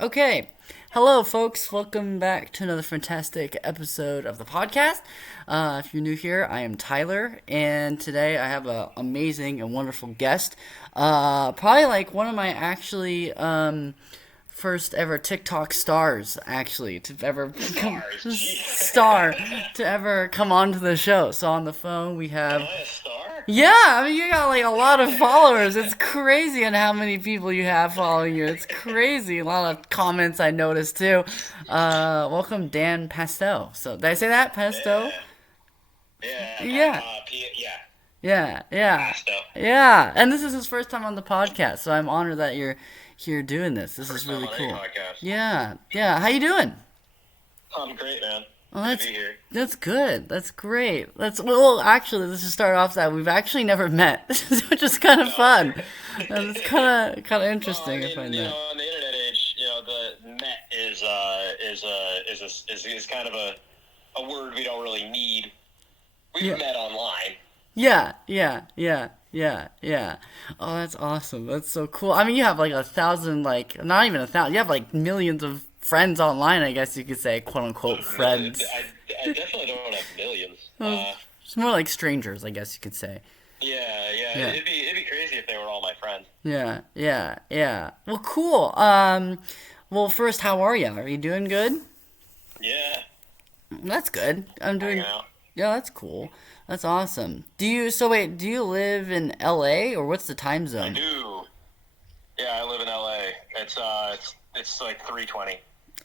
Okay. Hello, folks. Welcome back to another fantastic episode of the podcast. If you're new here, I am Tyler, and today I have an amazing and wonderful guest. Probably like one of my first ever TikTok stars, actually, to ever become star to ever come onto the show. So on the phone we Am have. I a star? Yeah, I mean, you got like a lot of followers. It's crazy on how many people you have following you. It's crazy. A lot of comments I noticed too. Welcome, Dan Pasto. So, did I say that? Pasto? Yeah. Yeah. Yeah. Yeah. Yeah. Yeah. Pasto. Yeah. And this is his first time on the podcast, so I'm honored that you're here doing this. This is First time really on any cool. podcast. Yeah. Yeah. How you doing? I'm great, man. Well, Good to be here. that's good. That's great. Actually, let's just start off that we've actually never met, which is kind of fun. It's kind of interesting if I In know. the internet age, the net is kind of a word we don't really need. We've Yeah. met online. Yeah, yeah, yeah, yeah, yeah. Oh, that's awesome. That's so cool. I mean, you have like 1,000, like not even 1,000. You have like millions of friends online. I guess you could say, quote unquote, friends. I definitely don't have millions. Well, it's more like strangers, I guess you could say. Yeah. Yeah. It'd be crazy if they were all my friends. Yeah, yeah, yeah. Well, cool. Well, first, how are you? Are you doing good? Yeah. That's good. I'm doing. Hanging out. Yeah, that's cool. That's awesome. Do you live in LA or what's the time I zone? do. Yeah, I live in LA. It's like 3:20.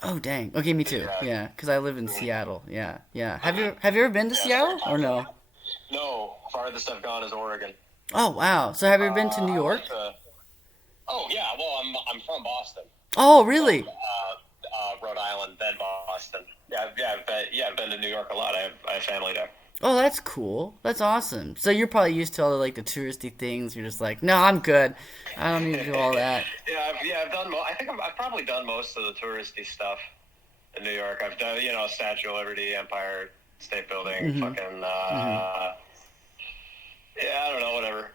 Oh, dang. Okay, me too. Yeah. Yeah, because I live in Seattle. Yeah, yeah. Have you ever been to Yeah, Seattle or no? No, farthest I've gone is Oregon. Oh, wow. So have you ever been to New I York? went oh yeah, well I'm from Boston, Oh, from really? Rhode Island, then Boston. I've been to New York a lot. I have family there. Oh, that's cool. That's awesome. So you're probably used to all the like the touristy things. You're just like, no, I'm good. I don't need to do all that. I've done. I think I've probably done most of the touristy stuff in New York. I've done Statue of Liberty, Empire State Building, fucking. Yeah, I don't know, whatever.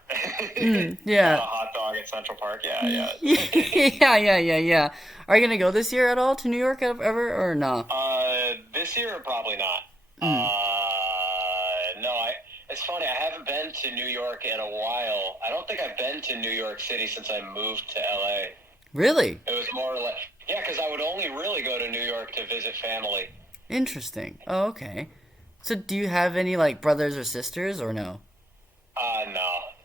Yeah. Hot dog at Central Park. Yeah. Yeah, yeah, yeah, yeah. Are you gonna go this year at all to New York ever or no? This year probably not. No, it's funny. I haven't been to New York in a while. I don't think I've been to New York City since I moved to LA. Really? It was more like, yeah, because I would only really go to New York to visit family. Interesting. Oh, okay. So do you have any like brothers or sisters or no?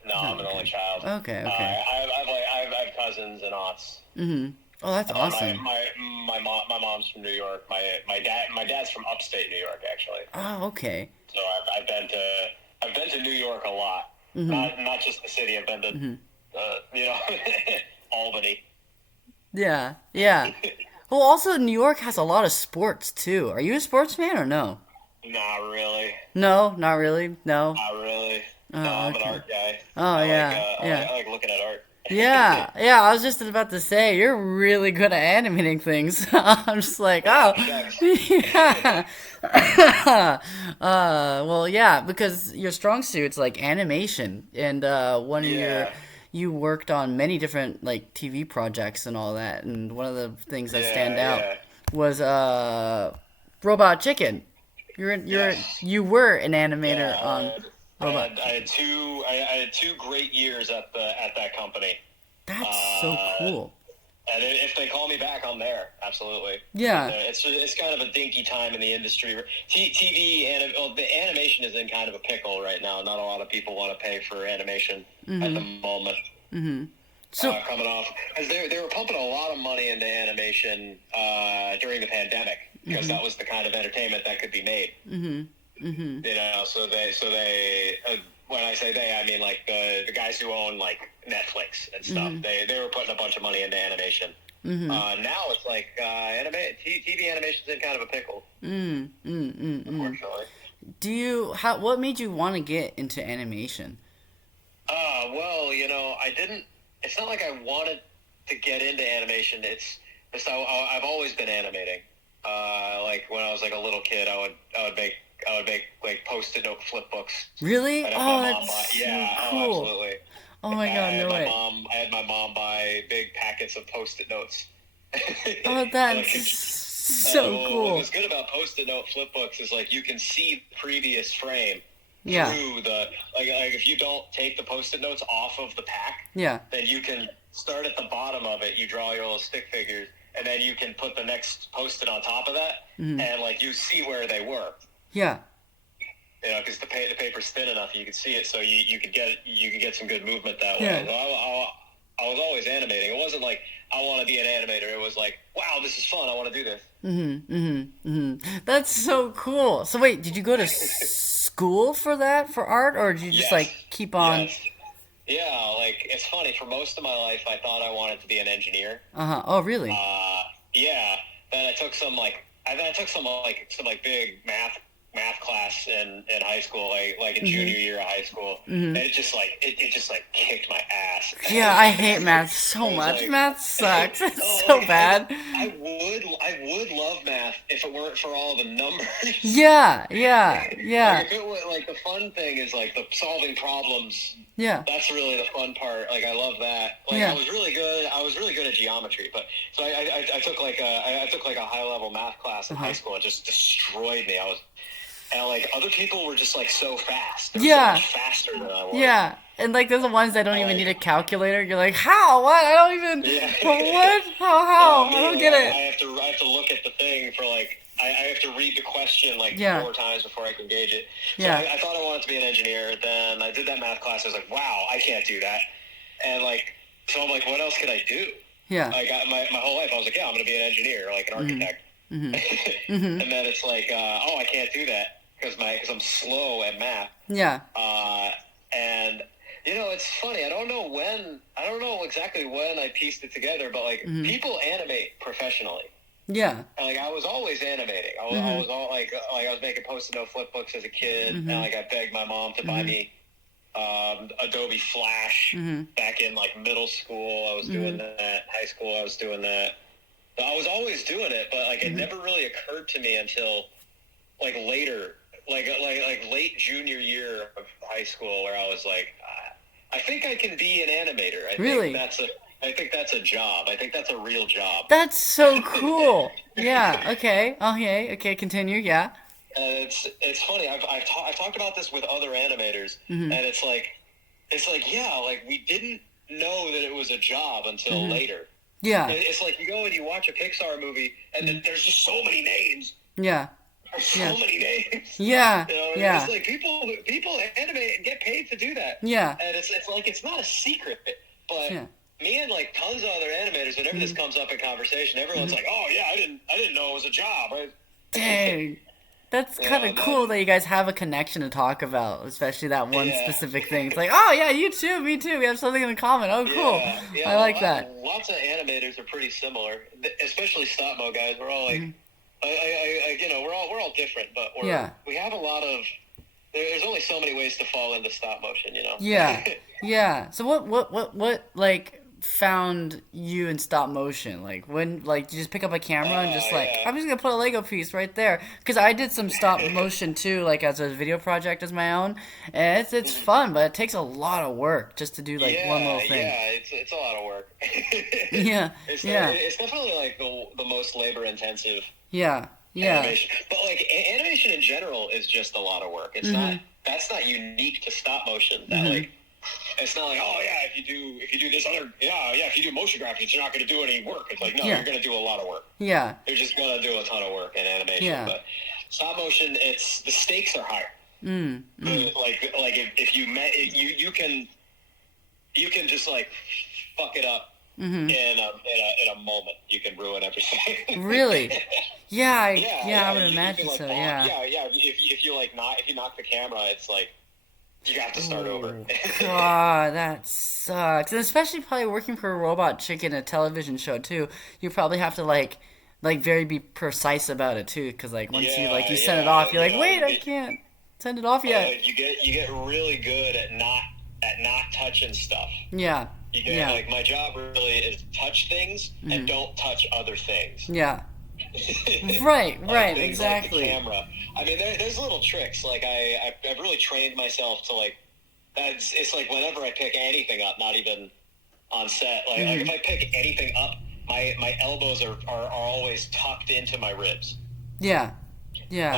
No, I'm an only child. Okay, okay. I have cousins and aunts. Oh, that's awesome. My mom's from New York. My dad's from upstate New York, actually. Oh, okay. So I've been to New York a lot. Not just the city. I've been to Albany. Yeah, yeah. Well, also New York has a lot of sports too. Are you a sports fan or no? Not really. No, not really. No. Not really. Oh, No, I'm an okay. art guy. Oh, yeah, yeah. I like looking at art. Yeah, yeah, I was just about to say you're really good at animating things. I'm just like, oh, Shucks. yeah. Well, yeah, because your strong suit's like animation, and one of Yeah. you worked on many different like TV projects and all that, and one of the things that stand out Yeah. was Robot Chicken. Yes. You were an animator Yeah. on Robot. I had two great years at that company. That's so cool. And if they call me back, I'm there. Absolutely. Yeah. It's kind of a dinky time in the industry. TV and the animation is in kind of a pickle right now. Not a lot of people want to pay for animation at the moment. So, Coming off, because they were pumping a lot of money into animation during the pandemic because that was the kind of entertainment that could be made. So they when I say they, I mean like the guys who own like Netflix and stuff. They were putting a bunch of money into animation. Now it's like TV animation's in kind of a pickle, unfortunately. what made you want to get into animation? Well, I didn't. It's not like I wanted to get into animation. I've always been animating. Like when I was like a little kid, I would make like post-it note flip books. Really? I'd have Oh, my mom that's buy, so yeah, cool. oh, absolutely. Oh my God, no way. I had my mom buy big packets of post-it notes. Oh, that's so cool. What was good about Post-it note flipbooks is like you can see the previous frame Yeah. through the like if you don't take the Post-it notes off of the pack, Yeah. then you can start at the bottom of it. You draw your little stick figures, and then you can put the next Post-it on top of that, and like you see where they were. Yeah. You know, because the paper's thin enough, you can see it, so you could get some good movement that Yeah. way. So I was always animating. It wasn't like I want to be an animator. It was like, wow, this is fun. I want to do this. That's so cool. So wait, did you go to school for that, for art, or did you just Yes. like keep on? Yes. Yeah, like it's funny. For most of my life, I thought I wanted to be an engineer. Oh, really? Yeah. Then I took some big math class in high school, like in junior year of high school, and it just kicked my ass. Yeah, I hate math so much. like- Math sucks. It's so bad. I would love math if it weren't for all the numbers. Yeah. Like, if it were, like, the fun thing is like the solving problems. Yeah. That's really the fun part. Like, I love that. Like, Yeah. I was really good at geometry, but so I took like a high level math class in high school. It just destroyed me. And like other people were just like so fast. They were Yeah. so much faster than I was. Yeah. And like there's the ones that don't even need a calculator. You're like, how? What? I don't even. Yeah. What? How? Yeah, I don't get it. I have to look at the thing for like I have to read the question like Yeah. 4 times before I can gauge it. So Yeah. I thought I wanted to be an engineer. Then I did that math class. I was like, wow, I can't do that. And like, so I'm like, what else could I do? Yeah. Like my whole life, I was like, yeah, I'm going to be an engineer, like an architect. And then it's like, oh, I can't do that because I'm slow at math. Yeah. And you know, it's funny. I don't know exactly when I pieced it together, but like people animate professionally. Yeah. And like I was always animating. I was all like I was making Post-it note flip books as a kid, and like I begged my mom to buy me Adobe Flash back in like middle school. I was doing that. High school, I was doing that. I was always doing it, but like it never really occurred to me until like later, like late junior year of high school, where I was like, I think I can be an animator. I think that's a job. I think that's a real job. That's so cool. Yeah. Okay. Okay. Continue. Yeah. And it's funny. I've talked about this with other animators, and it's like yeah, like we didn't know that it was a job until later. Yeah. It's like you go and you watch a Pixar movie, and then there's just so many names. Yeah. There's so many names. Yeah. You know, Yeah. it's like people animate and get paid to do that. Yeah. And it's like it's not a secret, but Yeah. me and like tons of other animators, whenever this comes up in conversation, everyone's like, "Oh yeah, I didn't know it was a job." Dang. That's kind of cool that you guys have a connection to talk about, especially that one specific thing. It's like, oh yeah, you too, me too. We have something in common. Oh, cool. Yeah, I like that. Lots of animators are pretty similar, especially stop mo guys. We're all like, you know, we're all different, but we have a lot of. There's only so many ways to fall into stop motion, you know. Yeah, yeah. So what like found you in stop motion? Like when you just pick up a camera and just like I'm just gonna put a Lego piece right there, because I did some stop motion too, like as a video project as my own, and it's fun, but it takes a lot of work just to do like one little thing. Yeah, it's a lot of work. It's definitely like the most labor intensive. Yeah. Animation. But like animation in general is just a lot of work. It's that's not unique to stop motion. That like it's not like, oh yeah, if you do this other if you do motion graphics, you're not going to do any work. It's like, no, you're going to do a lot of work. Yeah. You're just going to do a ton of work in animation. Yeah. But stop motion, the stakes are higher. Like if you can just like fuck it up in a moment. You can ruin everything. Really? Yeah, I would imagine so. Yeah. If you knock the camera, it's like you have to start over. God, that sucks. And especially probably working for a Robot Chicken, a television show too. You probably have to like very be precise about it too, because like once you send it off, you're like, wait, I can't send it off yet. You get really good at not touching stuff. Yeah. Like my job really is touch things and don't touch other things. Yeah. Right, exactly. Like the camera. I mean, there's little tricks. Like I've really trained myself to like. It's like whenever I pick anything up, not even on set. Like if I pick anything up my elbows are always tucked into my ribs. Yeah. Yeah.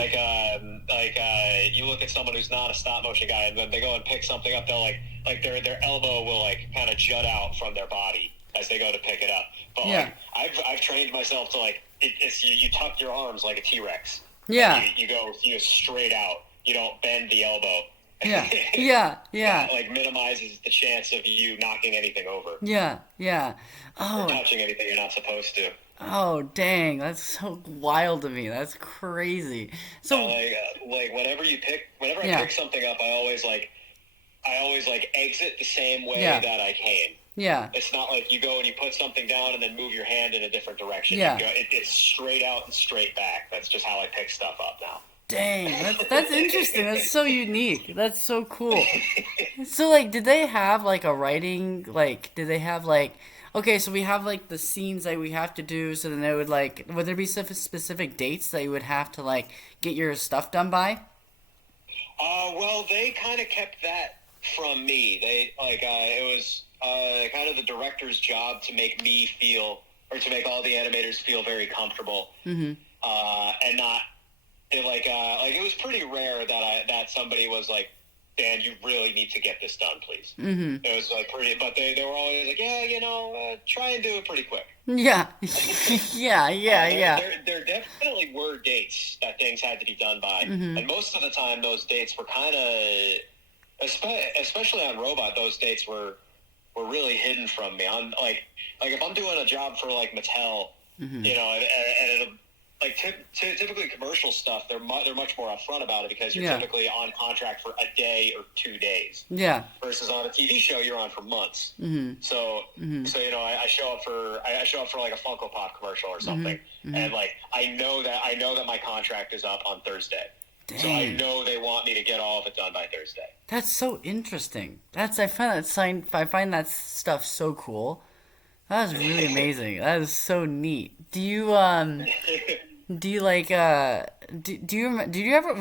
You look at someone who's not a stop motion guy, and then they go and pick something up. They'll like their elbow will like kind of jut out from their body as they go to pick it up. But Yeah. like I've trained myself to like it's you tuck your arms like a T-Rex. Yeah. You go straight out. You don't bend the elbow. Yeah. Yeah. Yeah. That, like, minimizes the chance of you knocking anything over. Yeah. Yeah. Or Oh. touching anything you're not supposed to. Oh, dang. That's so wild to me. That's crazy. So, Like whenever I Yeah. pick something up, I always exit the same way Yeah. that I came. yeah. It's not like you go and you put something down and then move your hand in a different direction. Yeah. It's straight out and straight back. That's just how I pick stuff up now. Dang, that's interesting. That's so unique. That's so cool. So, like, did they have like a writing? Like, did they have like? Okay, so we have like the scenes that we have to do. So then they would like, would there be specific dates that you would have to like get your stuff done by? Well, they kind of kept that from me. They it was kind of the director's job to make me feel, or to make all the animators feel very comfortable, and not. It was pretty rare that somebody was like, Dan, you really need to get this done, please. Mm-hmm. It was like pretty, but they were always like, yeah, try and do it pretty quick. Yeah, yeah. There definitely were dates that things had to be done by, and most of the time those dates were kind of, especially on Robot, those dates were really hidden from me. I'm like if I'm doing a job for like Mattel, and it'll. Like typically commercial stuff, they're much more upfront about it because you're typically on contract for a day or 2 days. Yeah. Versus on a TV show, you're on for months. Mm-hmm. So I show up for like a Funko Pop commercial or something, and like I know that my contract is up on Thursday. Dang. So I know they want me to get all of it done by Thursday. That's so interesting. I find that stuff so cool. That was really amazing. That is so neat. Do you like were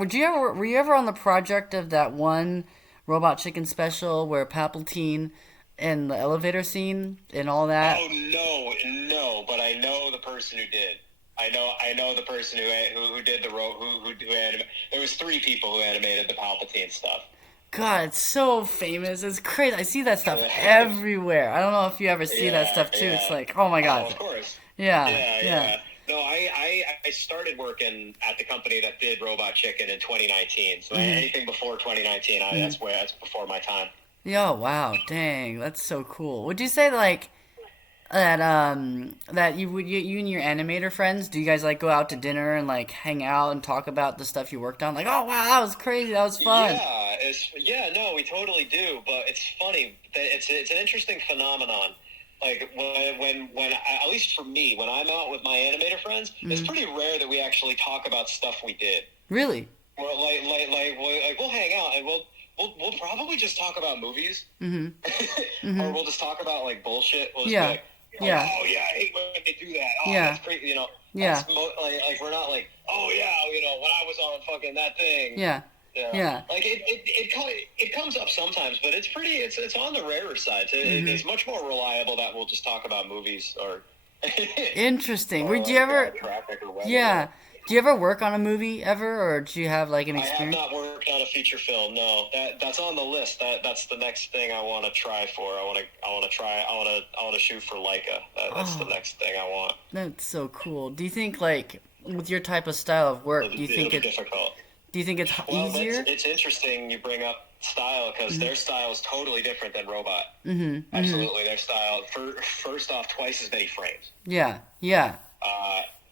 you ever on the project of that one Robot Chicken special where Palpatine and the elevator scene and all that? Oh no, but I know the person who did. I know the person who did who animated. There was 3 people who animated the Palpatine stuff. God, it's so famous. It's crazy. I see that stuff everywhere. I don't know if you ever see that stuff too. It's like, oh my God. Oh, of course. Yeah. No, I started working at the company that did Robot Chicken in 2019. So anything before 2019, that's before my time. Yo, wow, dang, that's so cool. Would you say like that you and your animator friends, do you guys like go out to dinner and like hang out and talk about the stuff you worked on? Like, oh wow, that was crazy, that was fun. No, we totally do. But it's funny. It's an interesting phenomenon. Like when at least for me, when I'm out with my animator friends, it's pretty rare that we actually talk about stuff we did. Really? Or we'll hang out and we'll probably just talk about movies, or we'll just talk about like bullshit. We'll just be like, oh yeah, I hate when they do that. Oh, that's crazy. Like we're not like, oh yeah, when I was on fucking that thing. Yeah. Like it comes up sometimes, but it's on the rarer side. It's much more reliable that we'll just talk about movies or. Interesting. Or Did you ever? Traffic or weather. Yeah. Do you ever work on a movie ever, or do you have like an experience? I have not worked on a feature film. No, that's on the list. That's the next thing I want to try for. I want to shoot for Leica. That's the next thing I want. That's so cool. Do you think like with your type of style of work, do you think it's difficult? Do you think it's easier? It's interesting you bring up style because their style is totally different than Robot. Absolutely, their style. First off, twice as many frames. Yeah.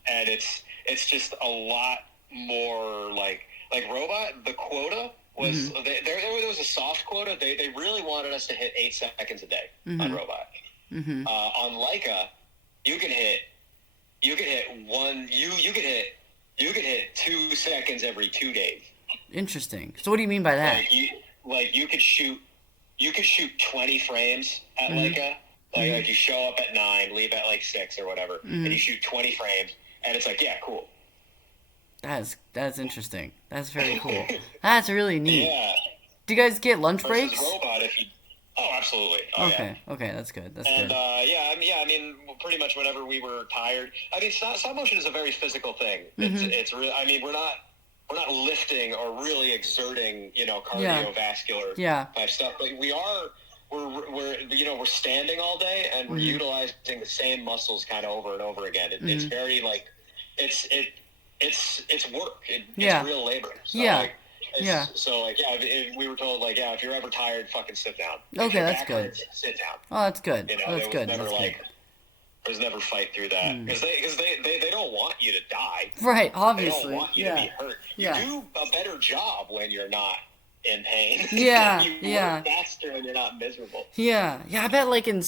And it's just a lot more like Robot. The quota was there was a soft quota. They really wanted us to hit 8 seconds a day on Robot. On Leica, you could hit 2 seconds every 2 days. Interesting. So what do you mean by that? You could shoot 20 frames at Leica. Like you show up at 9, leave at like 6 or whatever, and you shoot 20 frames, and it's like, yeah, cool. That's interesting. That's very cool. That's really neat. Yeah. Do you guys get lunch breaks? Robot, Oh, absolutely. Oh, Okay, okay, that's good. That's And good. I mean, pretty much whenever we were tired. I mean, stop motion is a very physical thing. Mm-hmm. It's real. I mean, we're not lifting or really exerting, Yeah. cardiovascular Yeah. type stuff. But we're standing all day and we're Mm-hmm. utilizing the same muscles kind of over and over again. It's Mm-hmm. very like, it's work. Yeah. It's real labor. So Yeah. like. Yeah. So like if we were told like if you're ever tired, fucking sit down. If Okay, your that's back good. hurts, sit down. Oh, that's good. You know, That's there was good. never That's like good. there's never fight through that because they don't want you to die. Right, They obviously. don't want you to be hurt. You Yeah. do a better job when you're not in pain. Yeah, You yeah. work faster when you're not miserable. Yeah, yeah. I bet like in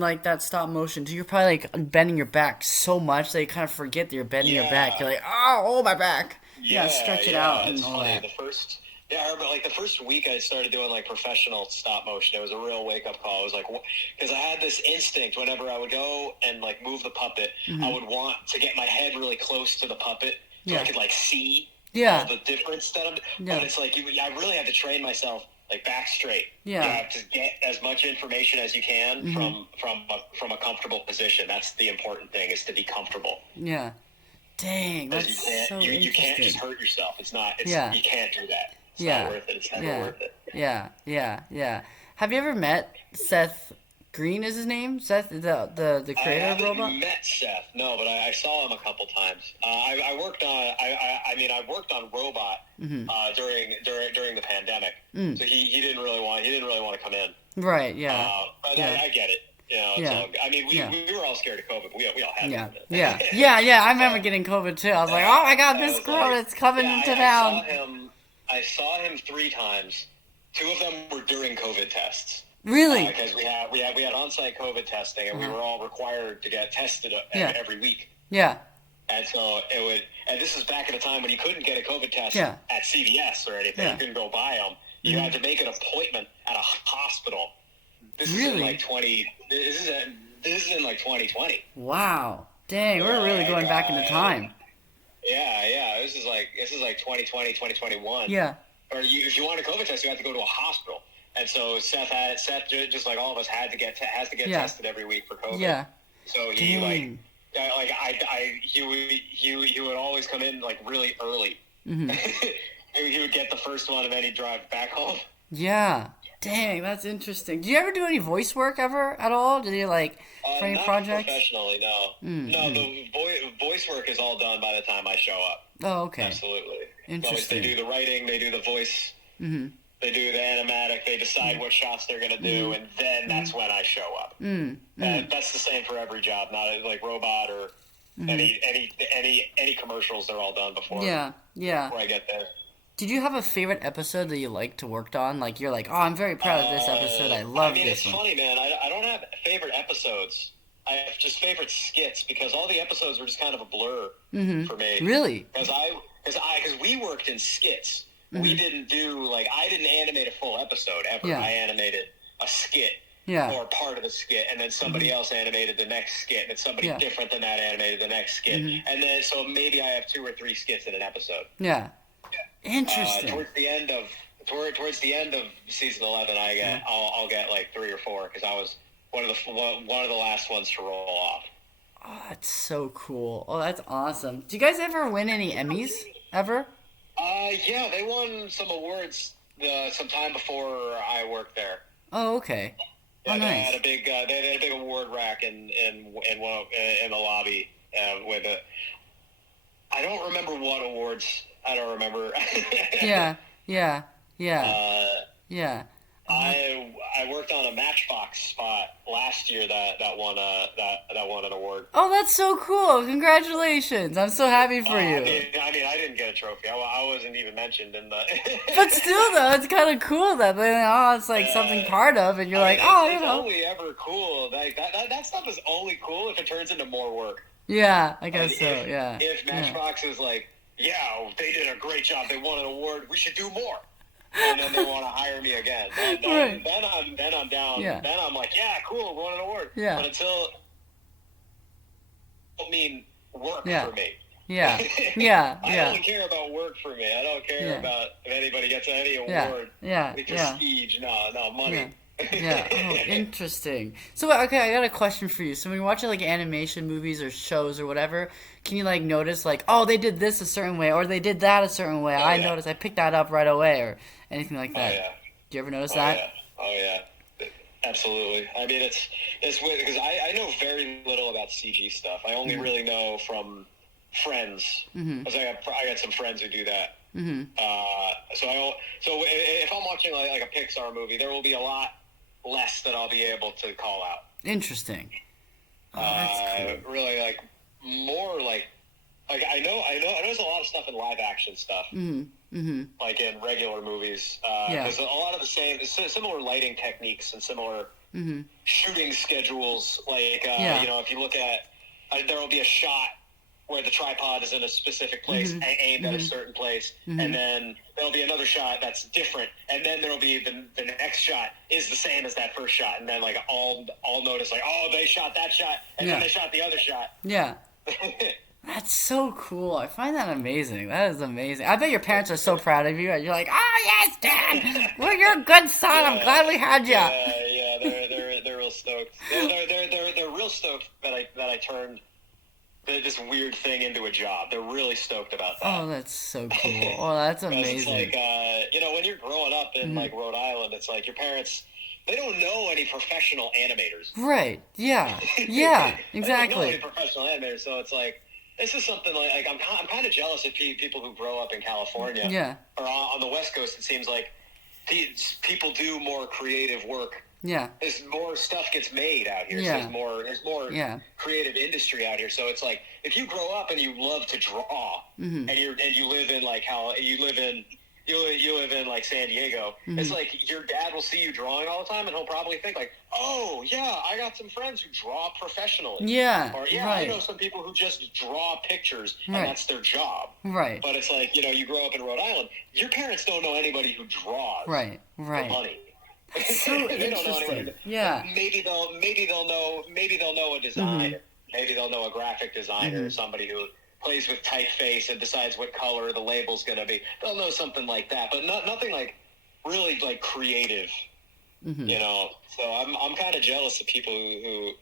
like that stop motion, too, you're probably like bending your back so much that you kind of forget that you're bending your back. You're like, oh my back. Yeah, stretch it out and It's all funny. that. I remember like the first week I started doing like professional stop motion. It was a real wake up call. I was like, because I had this instinct whenever I would go and like move the puppet, I would want to get my head really close to the puppet so I could like see all the difference that I'm. But it's like I really have to train myself like back straight. Yeah. You have to get as much information as you can from a comfortable position. That's the important thing, is to be comfortable. Yeah. Dang, that's so You interesting. can't just hurt yourself. You can't do that. It's Yeah. not worth it. It's never Yeah. worth it. Yeah. Have you ever met Seth Green? Is his name? Seth, the I creator of haven't Robot? met Seth, no, but I saw him a couple times. I worked on I worked on Robot during the pandemic, so he didn't really want to come in. Right. Yeah. But Yeah. I get it. You know, it's all, I mean, we were all scared of COVID. But we all had it. Yeah. I remember getting COVID too. I was like, oh my god, this COVID's coming into town. I saw him 3 times. 2 of them were during COVID tests. Really? Because we had on-site COVID testing, and we were all required to get tested every week. Yeah. And so and this is back at a time when you couldn't get a COVID test Yeah. at CVS or anything. Yeah. You couldn't go buy them. You had to make an appointment at a hospital. This Really? is in like 2020. Wow. Dang, we're really going back into time. Yeah. This is like 2020, 2021. Yeah. Or if you want a COVID test, you have to go to a hospital. And so Seth, just like all of us, has to get tested every week for COVID. Yeah. So he he would always come in like really early. Mm-hmm. He would get the first one and then he'd drive back home. Yeah. Dang, that's interesting. Do you ever do any voice work ever at all? Do you like for any Not projects? professionally, no. No, the voice work is all done by the time I show up. Oh, okay. Absolutely. Interesting. They do the writing, they do the voice, they do the animatic, they decide what shots they're going to do, and then that's when I show up. That's the same for every job, not like Robot or any commercials. They're all done before Yeah. before I get there. Did you have a favorite episode that you liked to work on? Like you're like, oh, I'm very proud of this episode. I love this it's one. funny, man. I don't have favorite episodes. I have just favorite skits because all the episodes were just kind of a blur for me. Really? Because we worked in skits. We didn't do I didn't animate a full episode ever. Yeah. I animated a skit. Yeah. Or part of the skit, and then somebody else animated the next skit, and then somebody different than that animated the next skit, and then so maybe I have 2 or 3 skits in an episode. Yeah. Interesting. Towards the end of season 11, I'll get like 3 or 4 because I was one of the last ones to roll off. Oh, that's so cool. Oh, that's awesome. Do you guys ever win any Emmys? Ever? Yeah, they won some awards some time before I worked there. Oh, okay. Yeah, Oh, they nice. had a big award rack in the lobby with a. I don't remember what awards. I don't remember. Yeah. I worked on a Matchbox spot last year that won an award. Oh, that's so cool. Congratulations. I'm so happy for you. I mean, I didn't get a trophy. I wasn't even mentioned in the. But still, though, it's kind of cool that it's like something part of, and you're it's only ever cool. Like that stuff is only cool if it turns into more work. Yeah, I guess so. Yeah. If Matchbox is like, they did a great job. They won an award. We should do more. And then they want to hire me again. Then I'm down. Yeah. Then I'm like, cool, won an award. Yeah. But until don't mean work for me. Yeah. I don't care about work for me. I don't care about if anybody gets any award. Yeah. Prestige. No, money. Yeah. Oh, interesting. So, okay, I got a question for you. So, when you're watching like animation movies or shows or whatever, can you like notice like, oh, they did this a certain way or they did that a certain way? Oh I yeah. noticed, I picked that up right away or anything like Oh that. yeah. Do you ever notice Oh that? yeah. Oh yeah. Absolutely. I mean, it's weird because I know very little about CG stuff. I only really know from friends. Because I got some friends who do that. So if I'm watching like a Pixar movie, there will be a lot less that I'll be able to call out. Interesting. Oh, that's cool. Really, like more like I notice a lot of stuff in live action stuff, like in regular movies. Yeah. There's a lot of the similar lighting techniques and similar shooting schedules. Like Yeah. you know, if you look at there will be a shot where the tripod is in a specific place, aimed at a certain place, and then there'll be another shot that's different, and then there'll be the next shot is the same as that first shot, and then like I'll notice like, oh, they shot that shot, and then they shot the other shot. Yeah. That's so cool. I find that amazing. That is amazing. I bet your parents are so proud of you. You're like, oh yes, Dad, well, you're a good son. I'm glad we had you. Yeah, they're real stoked. They're real stoked that I turned this weird thing into a job. They're really stoked about that. Oh, that's so cool. Oh, that's amazing. It's like, you know, when you're growing up in like Rhode Island, it's like your parents, they don't know any professional animators. Right. Yeah. Yeah. Exactly. They don't know any professional animators, so it's like this is something like I'm kind of jealous of people who grow up in California. Yeah. Or on the West Coast. It seems like people do more creative work. Yeah. There's more stuff gets made out here. Yeah. So there's more creative industry out here. So it's like if you grow up and you love to draw, and you live in like you live in like San Diego, it's like your dad will see you drawing all the time, and he'll probably think like, oh yeah, I got some friends who draw professionally. Yeah. Or I know some people who just draw pictures and that's their job. Right. But it's like, you know, you grow up in Rhode Island, your parents don't know anybody who draws. Right. For money. So interesting. Yeah. Maybe they'll know a designer. Maybe they'll know a graphic designer or somebody who plays with typeface and decides what color the label's going to be. They'll know something like that, but nothing like really like creative. You know. So I'm kind of jealous of people who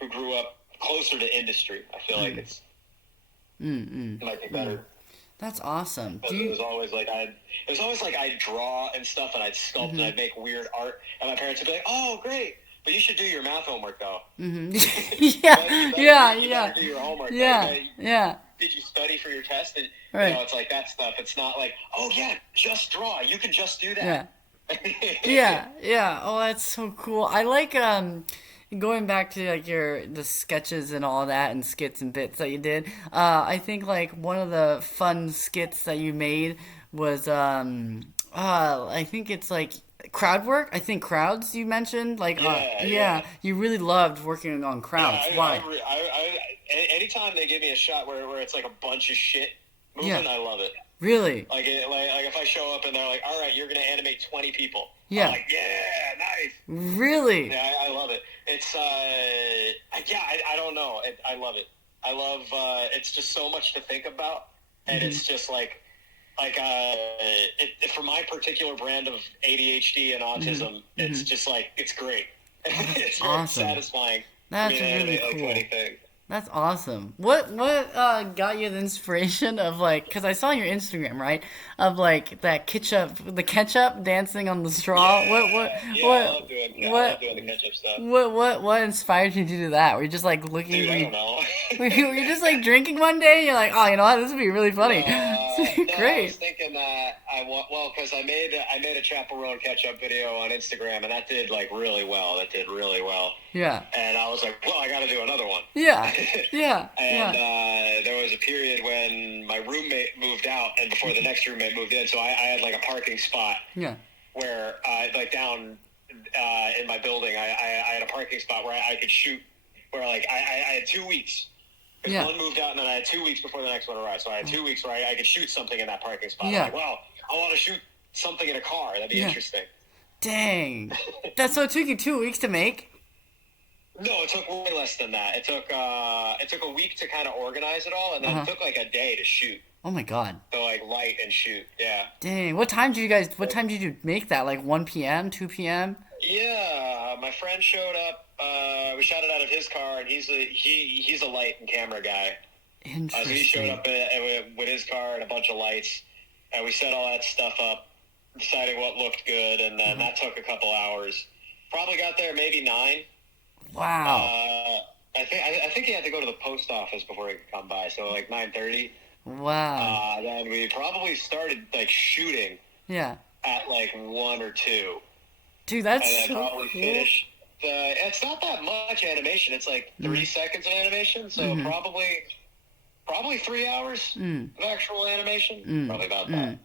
who grew up closer to industry. I feel like it might be better. That's awesome. It was always like I'd draw and stuff, and I'd sculpt and I'd make weird art, and my parents would be like, "Oh, great, but you should do your math homework though." Yeah, you better do your homework. Yeah. Did you study for your test? And Right. you know, it's like that stuff. It's not like, oh yeah, just draw. You can just do that. Yeah. Oh, that's so cool. I like going back to like the sketches and all that and skits and bits that you did. I think like one of the fun skits that you made was I think it's like crowd work. I think crowds you mentioned like you really loved working on crowds. Why? Anytime they give me a shot where it's like a bunch of shit moving, I love it. Really? Like if I show up and they're like, all right, you're gonna animate 20 people. Yeah. I'm like, yeah, nice. Really? Yeah, I love it. It's I don't know. I love it. I love it's just so much to think about, and it's just like for my particular brand of ADHD and autism, it's just like it's great. It's very awesome. Satisfying. That's really cool. That's awesome. What got you the inspiration of like? Because I saw on your Instagram, right, of like that the ketchup dancing on the straw. I love doing the ketchup stuff. What inspired you to do that? Were you just like looking? Dude, I don't know. were you just like drinking one day? And you're like, oh, you know what? This would be really funny. No, Great. I was thinking because I made a chaperone ketchup video on Instagram, and that did like really well. That did really well. Yeah. And I was like, well, I got to do another one. Yeah. And there was a period when my roommate moved out, and before the next roommate moved in, so I had like a parking spot. Yeah. Where like down in my building, I had a parking spot where I could shoot. Where like I had 2 weeks. Because one moved out, and then I had 2 weeks before the next one arrived. So I had 2 weeks where I could shoot something in that parking spot. Yeah. I'm like, well, I want to shoot something in a car. That'd be interesting. Dang. So it took you 2 weeks to make? No, it took way less than that. It took a week to kind of organize it all, and then it took like a day to shoot. Oh my god. So like light and shoot, yeah. Dang. What time did you make that? Like 1 p.m., 2 p.m.? Yeah, my friend showed up. We shot it out of his car, and he's a light and camera guy. Interesting. So he showed up with his car and a bunch of lights, and we set all that stuff up, deciding what looked good, and then that took a couple hours. Probably got there maybe 9. Wow. I think he had to go to the post office before he could come by, so like 9:30. Wow. Then we probably started like shooting. Yeah. At like 1 or 2. Dude, that's and then so probably cool. Finished. It's not that much animation. It's like 3 seconds of animation, so probably 3 hours of actual animation. Probably about that.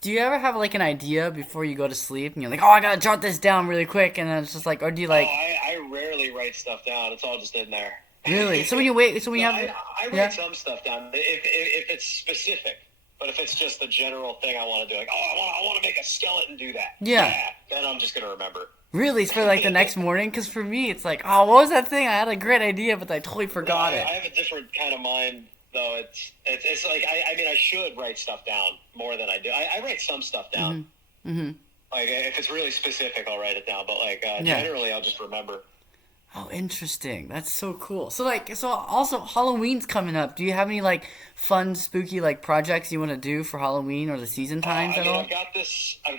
Do you ever have like an idea before you go to sleep and you're like, oh, I gotta jot this down really quick, and then it's just like, or do you like? Oh, I rarely write stuff down. It's all just in there. Really? So when you wait, so when you have, I write some stuff down if it's specific. But if it's just the general thing I want to do, like, I want to make a skeleton do that. Yeah. Then I'm just gonna remember. Really, it's for like the next morning? Because for me, it's like, oh, what was that thing? I had a great idea, but I totally forgot it. I have a different kind of mind, though. It's like I mean, I should write stuff down more than I do. I write some stuff down. Like if it's really specific, I'll write it down. But like generally, I'll just remember. Oh, interesting. That's so cool. So also Halloween's coming up. Do you have any like fun, spooky like projects you want to do for Halloween or the season times at all? I've got this. I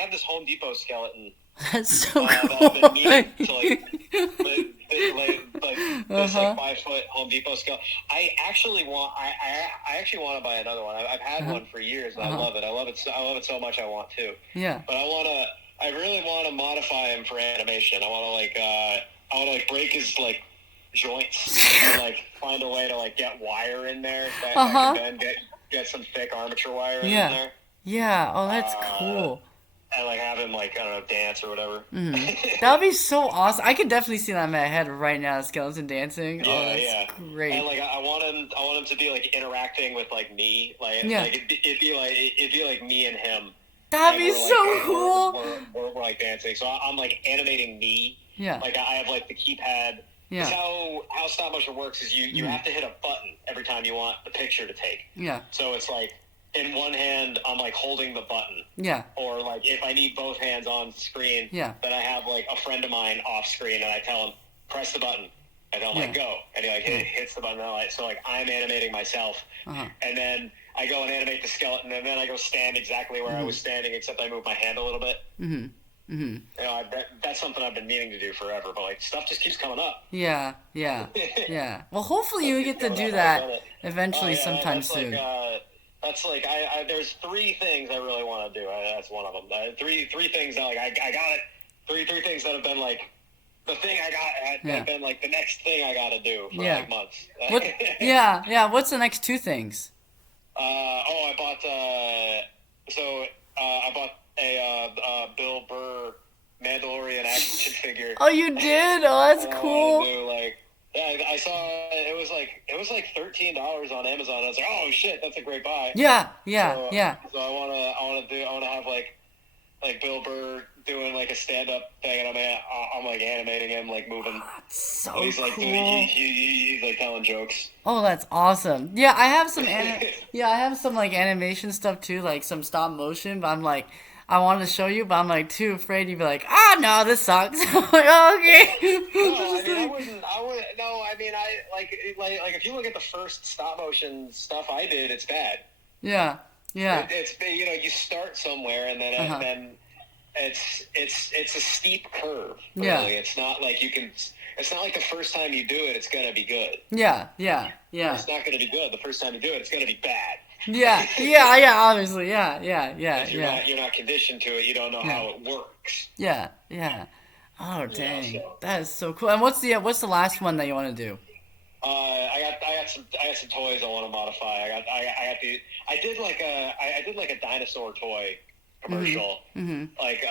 have this Home Depot skeleton. That's so That cool. I've been needing to this 5-foot Home Depot skeleton. I actually want to buy another one. I've had one for years, and I love it. I love it so much. I want to. Yeah. But I really want to modify him for animation. I want to break his like joints and like find a way to like get wire in there that can then get some thick armature wire in there. Yeah. Oh, that's cool. And like have him like, I don't know, dance or whatever. That would be so awesome. I could definitely see that in my head right now, skeleton dancing. Yeah, that's great. And like I want him to be like interacting with like me. Like it'd be like me and him. That'd be so cool. We're like dancing. So I'm like animating me. Yeah. Like I have like the keypad. Yeah. How stop motion works is you have to hit a button every time you want the picture to take. Yeah. So it's like in one hand I'm like holding the button. Yeah. Or like if I need both hands on screen, then I have like a friend of mine off screen and I tell him press the button. And I'm like go, and he like hits the button. So like I'm animating myself, and then I go and animate the skeleton, and then I go stand exactly where I was standing, except I move my hand a little bit. You know, that's something I've been meaning to do forever, but like stuff just keeps coming up. Yeah. Well, hopefully you get to do that eventually sometime soon. That's like there's 3 things I really want to do. That's one of them. Three things that like I got it. Three things that have been like the thing I got have been like the next thing I got to do for like months. What's the next 2 things? I bought a Bill Burr Mandalorian action figure. Oh, you did? Oh, that's cool. I saw it was like $13 on Amazon. I was like, oh shit, that's a great buy. Yeah. So I want to have like Bill Burr doing like a stand-up thing, and I'm like animating him, like moving. That's so he's like cool. He's like telling jokes. Oh, that's awesome. Yeah, I have some like animation stuff too, like some stop motion. But I'm like, I wanted to show you, but I'm like too afraid you'd be like, no, this sucks. I'm like, oh, okay. If you look at the first stop motion stuff I did, it's bad. Yeah. It's you start somewhere and then it's a steep curve. Really. Yeah. It's not like it's not like the first time you do it, it's gonna be good. Yeah. It's not gonna be good. The first time you do it, it's gonna be bad. Yeah, obviously, yeah. You're not conditioned to it. You don't know how it works. Yeah. Oh, dang, that is so cool. And what's the last one that you want to do? I got some toys I want to modify. I did like a dinosaur toy commercial like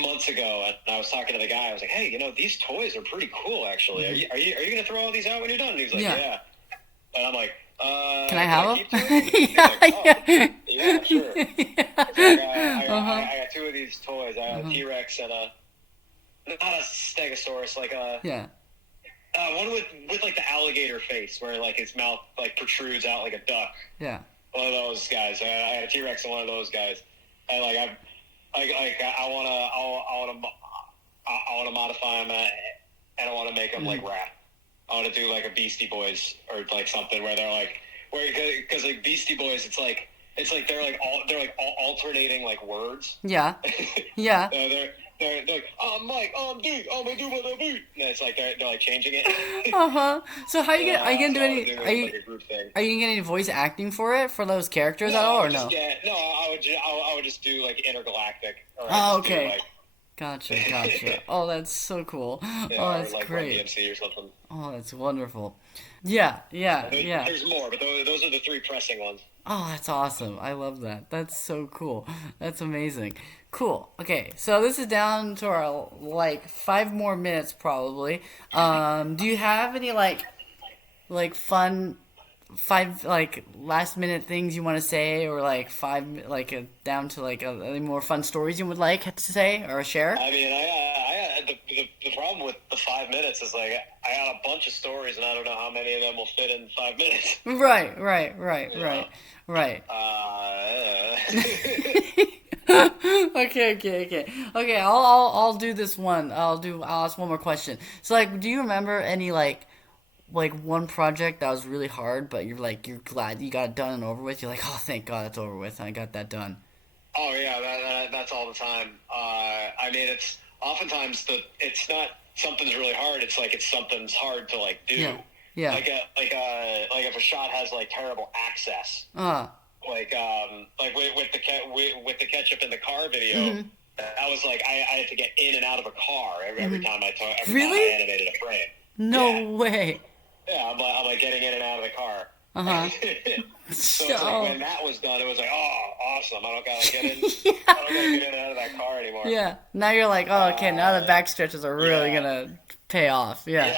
months ago, and I was talking to the guy. I was like, hey, these toys are pretty cool actually. Are you gonna throw all these out when you're done? And he was like, yeah. And I'm like, can I have them? Yeah, sure. So I got 2 of these toys. I got a T-Rex and a not a stegosaurus, like a Yeah. one with like the alligator face, where like its mouth like protrudes out like a duck. Yeah. One of those guys. I had a T-Rex and one of those guys. I want to modify him, and I want to make him like rap. I want to do like a Beastie Boys or like something where they're like, because like Beastie Boys, it's like they're like alternating like words. Yeah. Yeah. They're like, I'm Mike, I'm Duke, I'm gonna do what I do. And it's like they're like changing it. So how are you gonna do any? Are Are you gonna get any voice acting for those characters at all, or no? I would just do like intergalactic. Or Oh, okay. Like, Gotcha. Oh, that's so cool. yeah, Oh, that's or like great. Run DMC or something. Oh, that's wonderful. Yeah. There's more, but those are the three pressing ones. Oh, that's awesome. I love that. That's so cool. That's amazing. Cool. Okay, so this is down to our like 5 more minutes probably. Do you have any like fun 5 like last minute things you want to say, or like 5 like down to like any more fun stories you would like to say or share? I mean, the problem with the 5 minutes is like I got a bunch of stories and I don't know how many of them will fit in 5 minutes. Right. Okay. I'll do this one. I'll ask one more question. So like, do you remember any like one project that was really hard, but you're glad you got it done and over with? You're like, oh, thank God it's over with. I got that done. Oh yeah, that's all the time. I mean, it's oftentimes it's not something's really hard. It's like something's hard to like do. Yeah. Like if a shot has like terrible access. Like with the ketchup in the car video. Mm-hmm. I was like I had to get in and out of a car every time I Really? time I animated a frame. No way. Yeah, I'm like getting in and out of the car. So it's like when that was done, it was like, oh, awesome! I don't gotta get in. I don't gotta get in and out of that car anymore. Yeah. Now you're like, oh, okay. Now the back stretches are really gonna pay off. Yeah.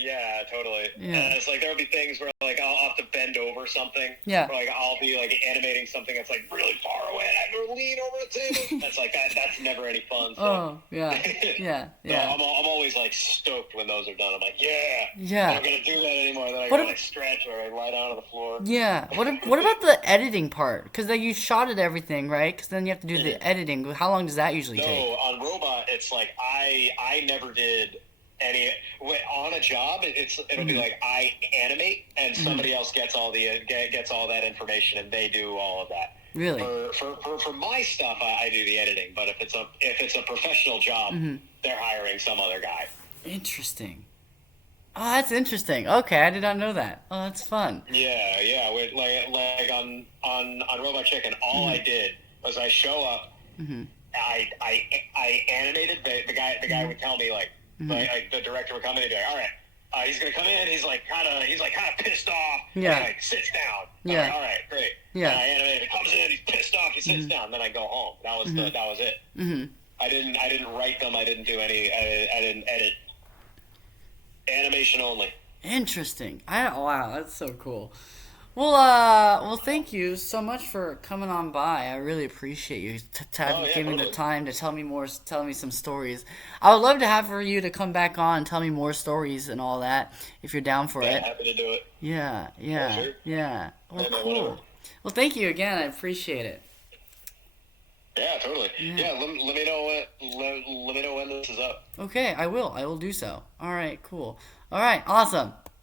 Yeah, totally. Yeah. And it's like there'll be things where like I'll have to bend over something. Yeah. Or like I'll be like animating something that's like really far away, and I have to lean over the table. That's like that's never any fun. So. Oh yeah. So I'm always like stoked when those are done. I'm like, Yeah. I'm not gonna do that anymore. Then I gotta like stretch or I lie down on the floor. Yeah. What about the editing part? Because like you shot at everything, right? Because then you have to do the editing. How long does that usually take? No, on Robot, it's like I never did any on a job. It'll be like I animate and somebody else gets all that information and they do all of that. Really? For my stuff, I do the editing. But if it's a professional job, they're hiring some other guy. Interesting. Oh, that's interesting. Okay, I did not know that. Oh, that's fun. Yeah. With like on Robot Chicken, all I did was I show up. I animated the guy would tell me like the director would come in and be like, all right, he's gonna come in. He's kind of pissed off. Yeah. And like sits down. Yeah. Like, all right, great. Yeah. And I animate. He comes in. He's pissed off. He sits down. Then I go home. That was it. I didn't write them. I didn't do any. I didn't edit. Animation only. Interesting. Wow, that's so cool. Well, thank you so much for coming on by. I really appreciate you giving me the time to tell me some stories. I would love to have for you to come back on and tell me more stories and all that if you're down for it. Happy to do it. Yeah. Well, cool. Whatever. Well, thank you again. I appreciate it. Yeah, totally. Yeah, let me know when this is up. Okay, I will. I will do so. All right, cool. All right, awesome.